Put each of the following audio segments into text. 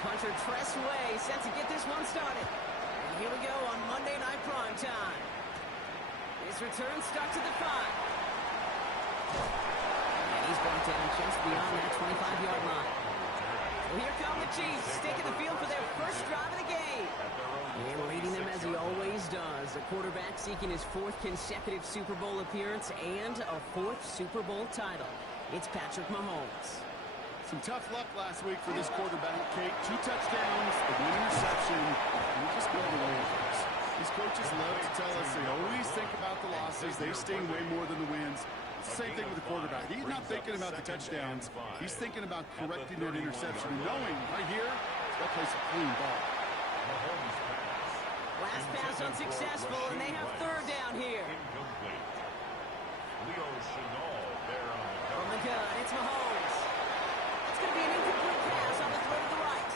Punter Tressway set to get this one started. And here we go on Monday Night Primetime. His return stuck to the 5. And he's brought down just beyond that 25-yard line. So here come the Chiefs, taking the field for their first drive of the game. And leading them as he always does. The quarterback seeking his 4th consecutive Super Bowl appearance and a 4th Super Bowl title. It's Patrick Mahomes. Some tough luck last week for this quarterback, Kate. 2 touchdowns, a 1 interception, and we just go the way it goes. These coaches love to tell us they always think about the losses. They sting way more than the wins. It's the same thing with the quarterback. He's not thinking about the touchdowns. He's thinking about correcting that interception and knowing right here, that plays a clean ball. Last pass unsuccessful, and they have 3rd down here. From the gun, it's Mahomes. It's going to be an incomplete pass on the throw to the right.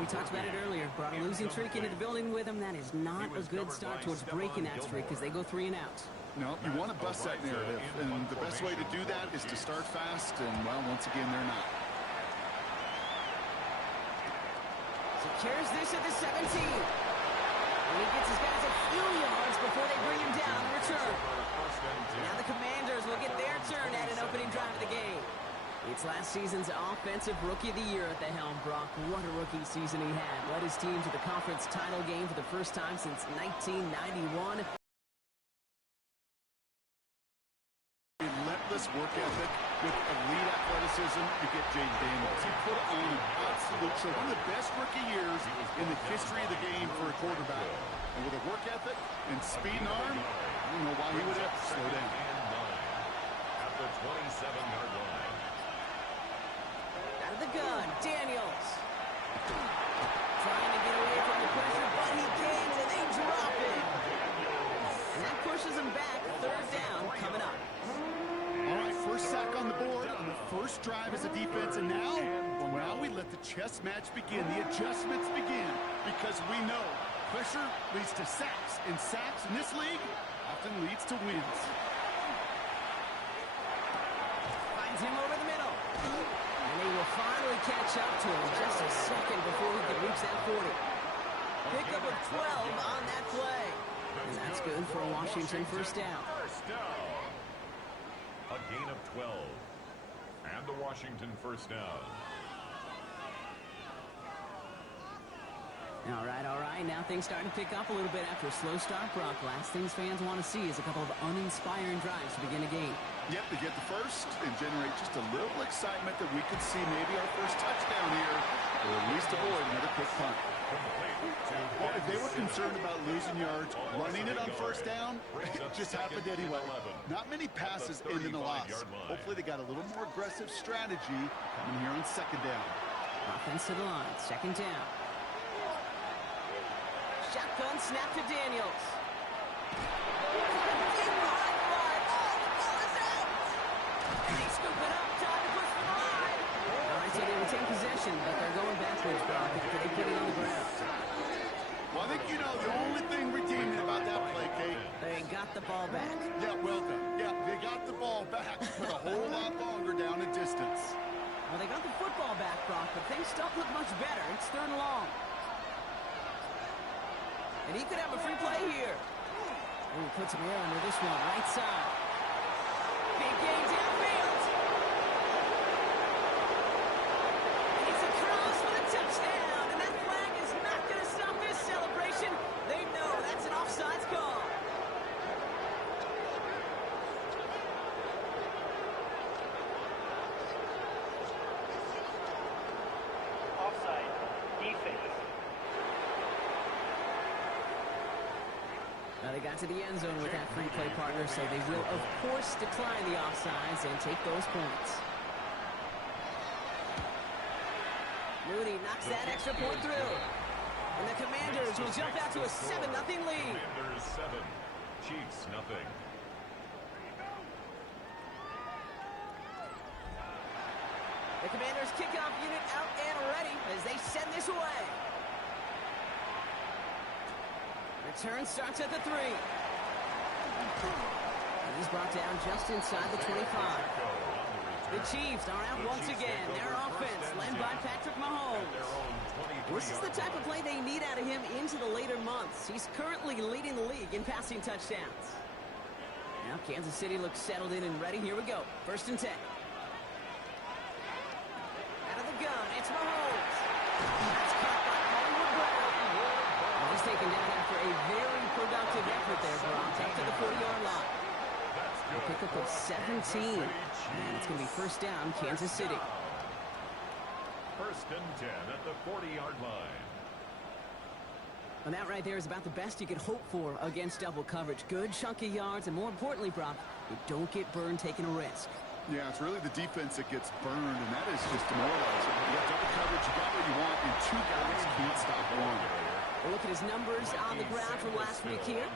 We talked about it earlier. Brought a losing streak into the building with him. That is not a good start towards breaking that streak as they go 3 and out. No, you want to bust that narrative, and the best way to do that is to start fast, and, well, once again, they're not. Secures this at the 17. And he gets his guys a few yards before they bring him down on the return. Now the Commanders will get their turn at an opening drive of the game. It's last season's Offensive Rookie of the Year at the helm, Brock. What a rookie season he had. Led his team to the conference title game for the first time since 1991. Relentless work ethic with elite athleticism. You get Jaden Daniels. He put on an absolute show. One of the best rookie years in the history of the game for a quarterback. And with a work ethic and speed and arm, I don't know why he would ever slow down. At the 27-yard line. Out of the gun, Daniels. Trying to get away from the pressure, but he can't, and they drop it. And that pushes him back. 3rd down coming up. All right, first sack on the board on the first drive as a defense, and now, well, now we let the chess match begin. The adjustments begin because we know pressure leads to sacks, and sacks in this league often leads to wins. Finds him over the middle. And he will finally catch up to him just a second before he can reach that 40. Pickup of 12 on that play. And that's good for a Washington first down. A gain of 12. And the Washington first down. All right, all right. Now things starting to pick up a little bit after a slow start, Brock. Last things fans want to see is a couple of uninspiring drives to begin a game. Yep, they get the first and generate just a little excitement that we could see maybe our first touchdown here, or at least avoid another quick punt. Well, if they were concerned about losing yards, running it on first down, it just happened anyway. Not many passes end in a loss. Hopefully they got a little more aggressive strategy coming here on second down. Offense to the line, second down. Shotgun snap to Daniels. They scoop it up, time to push for the line. All right, so they retain possession, but they're going backwards, Brock, after they put it on the ground. Well, I think you know the only thing redeeming about that play, Kate. They got the ball back. Yeah, well done. Yeah, they got the ball back, but a whole lot longer down in distance. Well, they got the football back, Brock, but things don't look much better. It's third and long. And he could have a free play here. Oh, he puts him air under this one, right side. Big gain downfield. And it's a cross for the touchdown. And that flag is not going to stop this celebration. They know that's an offsides call. Offside. Defense. Now they got to the end zone with that free play partner, so they will, of course, decline the offsides and take those points. Mooney knocks that extra point through. And the Commanders will jump out to a 7-0 lead. Commanders 7, Chiefs nothing. The Commanders kickoff unit out and ready as they send this away. Return starts at the 3. And he's brought down just inside the 25. The Chiefs are out once again. Their offense led by Patrick Mahomes. This is the type of play they need out of him into the later months. He's currently leading the league in passing touchdowns. Now Kansas City looks settled in and ready. Here we go. 1st and 10. Out of the gun, it's Mahomes. That's caught by Hollywood Brown. He's taken down after a very productive effort there, Brock, up to the 40-yard line. A pickup of 17. And it's going to be first down, Kansas City. 1st and 10 at the 40-yard line. And that right there is about the best you could hope for against double coverage. Good chunky yards, and more importantly, Brock, you don't get burned taking a risk. Yeah, it's really the defense that gets burned, and that is just demoralizing. You got double coverage, you got what you want, and two guys can't stop one. We'll look at his numbers on the ground from last week here.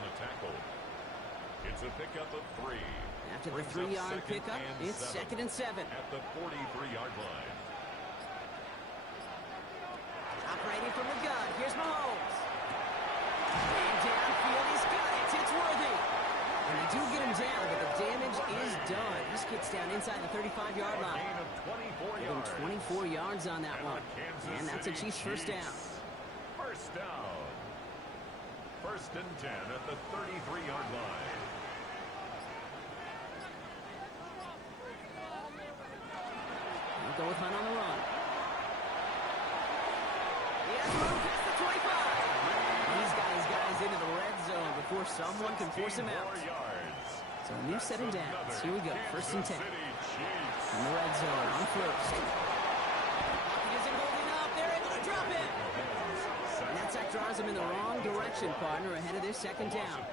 It's a pickup of 3. After the 3-yard pickup, it's 2nd and 7. At the 43-yard line. Operating from the gun, here's Mahomes. And downfield, he's got it. It's Worthy. And they do get him down, but the damage is done. This gets down inside the 35-yard line. Gain of 24 yards. 24 yards on that one. And that's a Chiefs first down. First down. 1st and 10 at the 33-yard line. We'll go with Hunt on the run. He has room past the 25. He's got his guys into the red zone before someone can force him out. So a new set of downs. Here we go. 1st and 10. In the red zone on 1st. He isn't holding up. They're able to drop it. And that sack draws him in the wrong direction, partner, ahead of this 2nd down.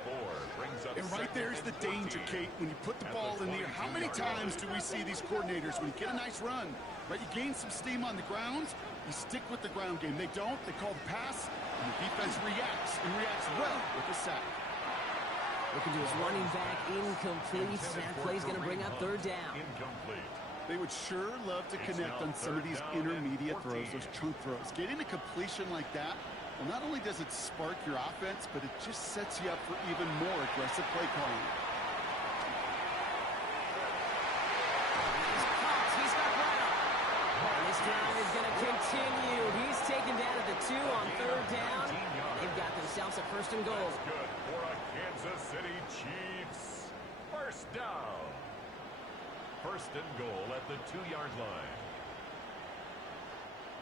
And right there's the danger, Kate. When you put the ball in the air, how many times do we see these coordinators, when you get a nice run, right, you gain some steam on the ground, you stick with the ground game. They don't. They call the pass, and the defense reacts, and reacts well with the sack. Looking to his running back, incomplete. That play's going to bring up 3rd down. They would sure love to connect on some of these intermediate throws, those chunk throws. Getting a completion like that, well, not only does it spark your offense, but it just sets you up for even more aggressive play calling. He's got Brown. And this drive is going to continue. He's taken down at the 2 on 3rd down. They've got themselves a 1st and goal. Good for a Kansas City Chiefs. First down. 1st and goal at the 2-yard line.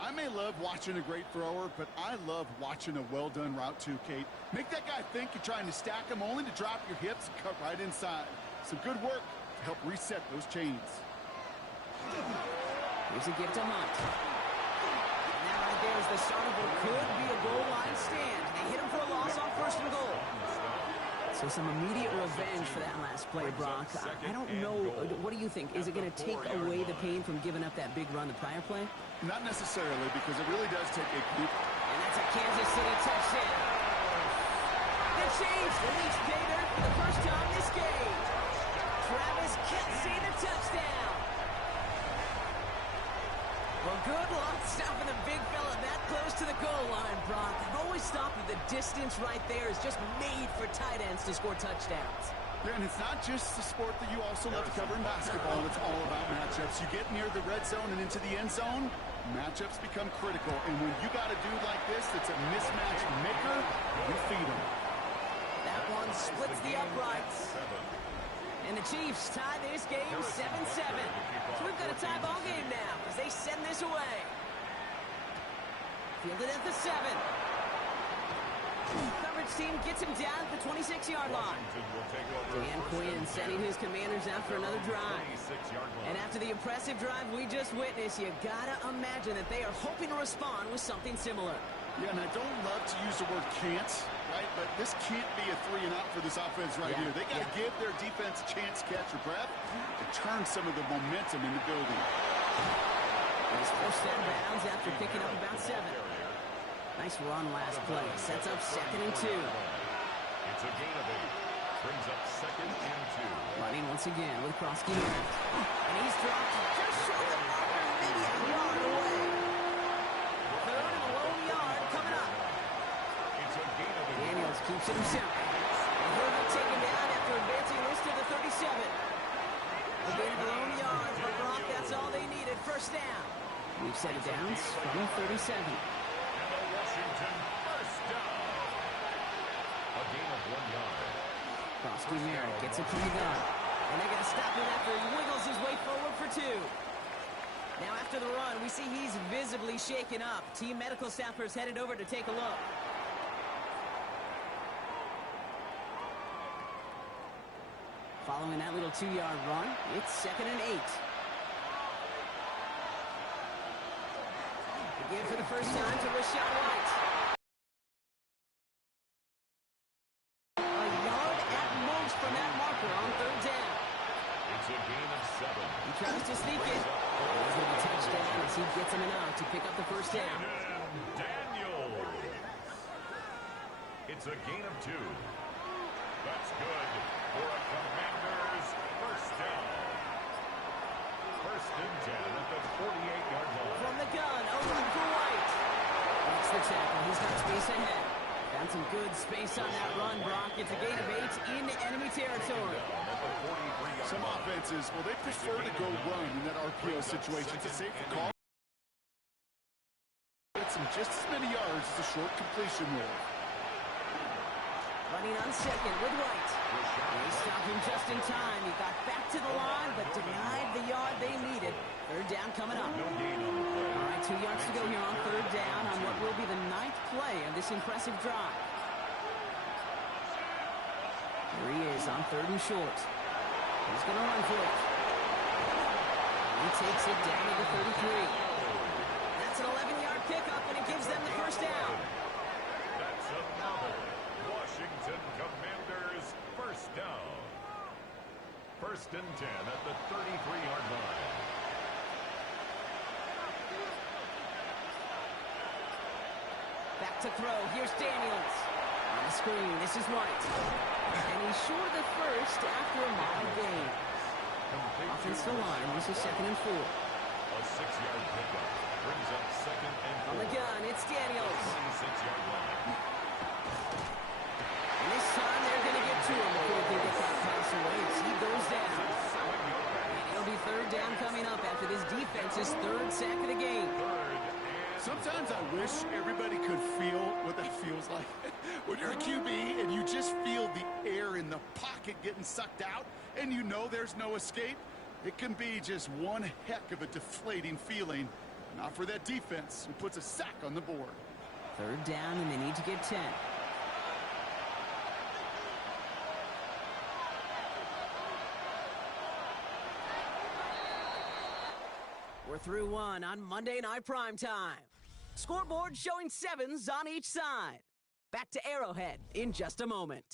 I may love watching a great thrower, but I love watching a well-done route too, Kate. Make that guy think you're trying to stack him only to drop your hips and cut right inside. Some good work to help reset those chains. Here's a gift to Hunt. And that right there is the start of what could be a goal line stand. They hit him for a loss on 1st and goal. So some immediate revenge for that last play, Brock. I don't know. What do you think? Is it going to take away the pain from giving up that big run the prior play? Not necessarily, because it really does take a group. And that's a Kansas City touchdown. The Chiefs reach pay dirt for the first time this game. Travis Kelce the touchdown. Well, good luck stopping the big fella that close to the goal line, Brock. I've always thought that the distance right there is just made for tight ends to score touchdowns. Yeah, and it's not just the sport that you also love to cover in basketball. It's all about matchups. You get near the red zone and into the end zone, matchups become critical. And when you got a dude like this that's a mismatch maker, you feed him. That one splits the uprights. And the Chiefs tie this game 7-7. So we've got a tie ball game now as they send this away. Fielded at the 7. Coverage team gets him down at the 26-yard line. Dan Quinn sending his Commanders out for another drive. And after the impressive drive we just witnessed, you gotta imagine that they are hoping to respond with something similar. Yeah, and I don't love to use the word can't, right? But this can't be a 3-and-out for this offense right here. They got to give their defense a chance to catch your breath and turn some of the momentum in the building. He's forced out of bounds after picking up about 7. Nice run last play. Sets up 2nd and 2. It's a gain of 8. Brings up 2nd and 2. Running once again with Krosky. And he's dropped just short of the marker, maybe a yard away. 3rd and a lone yard coming up. It's a gain of 8. Daniels keeps it himself. And Herbert taken down after advancing this to the 37. A gain of a lone yard for Brock. That's all they needed. First down. We've set it down from 37. Washington first down. A gain of 1 yard. Krosky Merritt gets it from the gun. And they're going to stop him after he wiggles his way forward for 2. Now after the run, we see he's visibly shaken up. Team medical staffers headed over to take a look. Following that little 2-yard run, it's 2nd and 8. Again for the first time to Rashad White. A yard at most from that marker on 3rd down. It's a gain of 7. He tries to sneak it. He's going to be touchdown as he gets him enough to pick up the first down. Daniel. It's a gain of 2. That's good for a Commanders first down. 1st and 10 at the 48-yard line. From the gun, open for White. That's the tackle. He's got space ahead. Found some good space on that run, Brock. It's a gain of 8 in enemy territory. Some offenses, well, they prefer to go run in that RPO situation. It's a safer call. Gets him just as many yards as a short completion will. Running on 2nd with White. They stopped him just in time. He got back to the line, but denied the yard they needed. 3rd down coming up. All right, 2 yards to go here on 3rd down on what will be the 9th play of this impressive drive. Here he is on 3rd and short. He's going to run for it. He takes it down to the 33. That's an 11-yard pickup, and it gives them the first down. That's another Washington Commanders first down. 1st and 10 at the 33-yard line. Back to throw. Here's Daniels. On the screen, this is White. And he's short of the first after a mile gain. Offensive line, this is 2nd and 4. A 6-yard pickup brings up 2nd and 4. On the gun, it's Daniels. 26-yard line. And this time they're going to get to him before they get that pass away. He goes down. And it'll be 3rd down coming up after this defense's 3rd sack of the game. Sometimes I wish everybody could feel what that feels like. When you're a QB and you just feel the air in the pocket getting sucked out and you know there's no escape, it can be just one heck of a deflating feeling. Not for that defense, who puts a sack on the board. Third down, and they need to get 10. We're through one on Monday Night Primetime. Scoreboard showing 7s on each side. Back to Arrowhead in just a moment.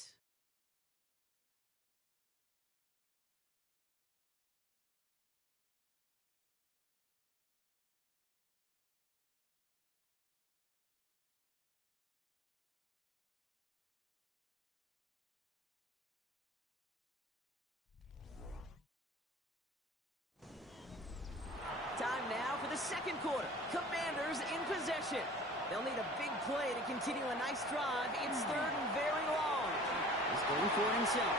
Time now for the second quarter. Commanders in possession. They'll need a big play to continue a nice drive. It's third and very long. He's going for it himself.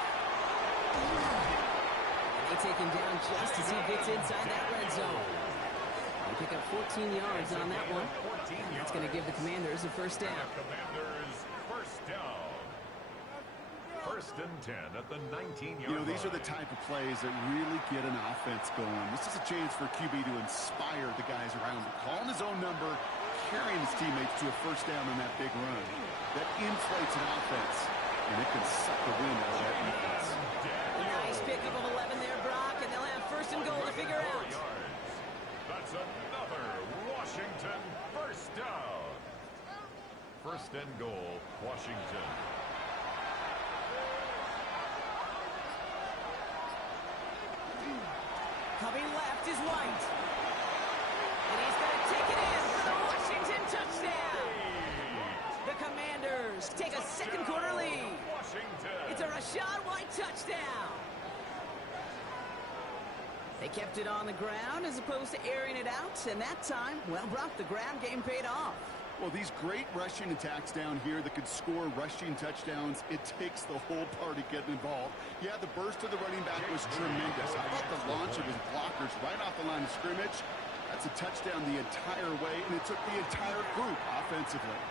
And they take him down just as he gets inside that red zone. They pick up 14 yards on that one. That's going to give the Commanders a first down. Commanders first down. First and 10 at the 19-yard line. You know, these are the type of plays that really get an offense going. This is a chance for QB to inspire the guys around him. Calling his own number, carrying his teammates to a first down on that big run. That inflates an offense, and it can suck the wind out of that defense. Nice pickup of 11 there, Brock, and they'll have first and goal to figure out. That's another Washington first down. First and goal, Washington. Coming left is White. And he's going to take it in for the Washington touchdown. The Commanders take a second quarter lead. It's a Rachaad White touchdown. They kept it on the ground as opposed to airing it out. And that time, well, Brock, the ground game paid off. Well, these great rushing attacks down here that could score rushing touchdowns, it takes the whole party getting involved. Yeah, the burst of the running back was tremendous. How about the launch of his blockers right off the line of scrimmage? That's a touchdown the entire way, and it took the entire group offensively.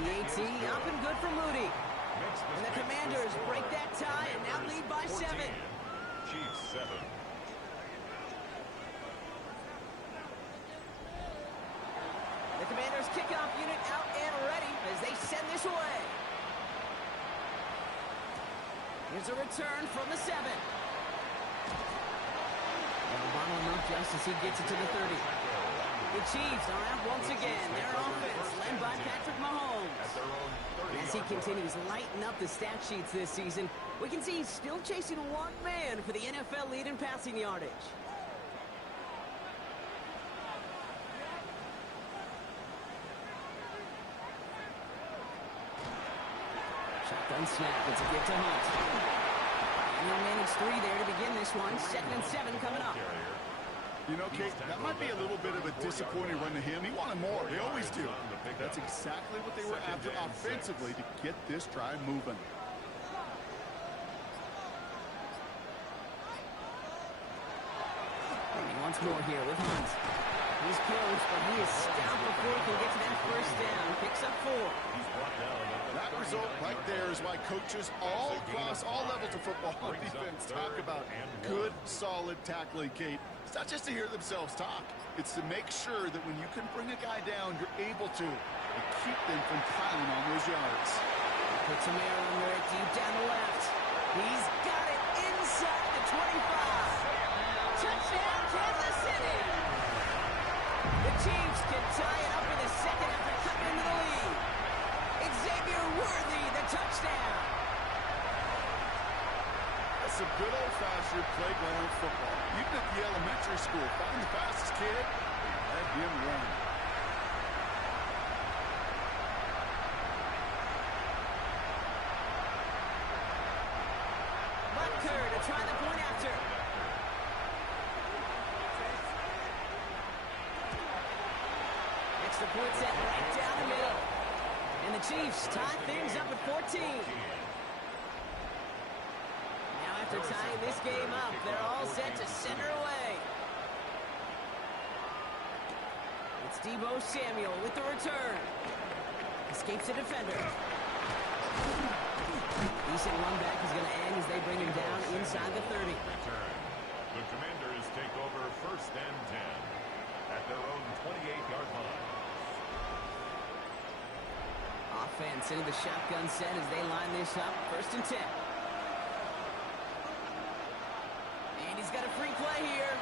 The AT up and good for Moody. And the Commanders break that tie and now lead by 7. Chiefs 7. The Commanders kickoff unit out and ready as they send this away. Here's a return from the 7. Obama enough just as he gets it to the 30. The Chiefs are out once again. Their offense led by Patrick Mahomes. As he continues lighting up the stat sheets this season, we can see he's still chasing one man for the NFL lead in passing yardage. Shotgun snap. It's a give to Hunt. And he'll manage 3 there to begin this one. 2nd and 7 coming up. You know, Kate, that might be a little bit of a disappointing run to him. He wanted more. They always do. That's exactly what they were after offensively to get this drive moving. And he wants more here with Hunt. He's close, but he is stopped before he can get to that first down. Picks up 4. That result right there is why coaches all across all levels of football on defense talk about good, solid tackling, Kate. It's not just to hear themselves talk. It's to make sure that when you can bring a guy down, you're able to and keep them from piling on those yards. Put some air under it deep down the left. He's got it inside the 25. Touchdown, Kansas City. The Chiefs can tie it up in the second after cutting into the lead. Xavier Worthy, the touchdown. That's some good old-fashioned playground football. Even at the elementary school, find the fastest kid and let him run. Butker to try the point after. Extra point set right down the middle. And the Chiefs tie things up at 14. Now after tying this game up, they're all set to send her away. It's Deebo Samuel with the return. Escapes the defender. Decent run back is going to end as they bring him down inside the 30. The Commanders take over first and 10 at their own 28 offense into the shotgun set as they line this up. 1st and 10. And he's got a free play here.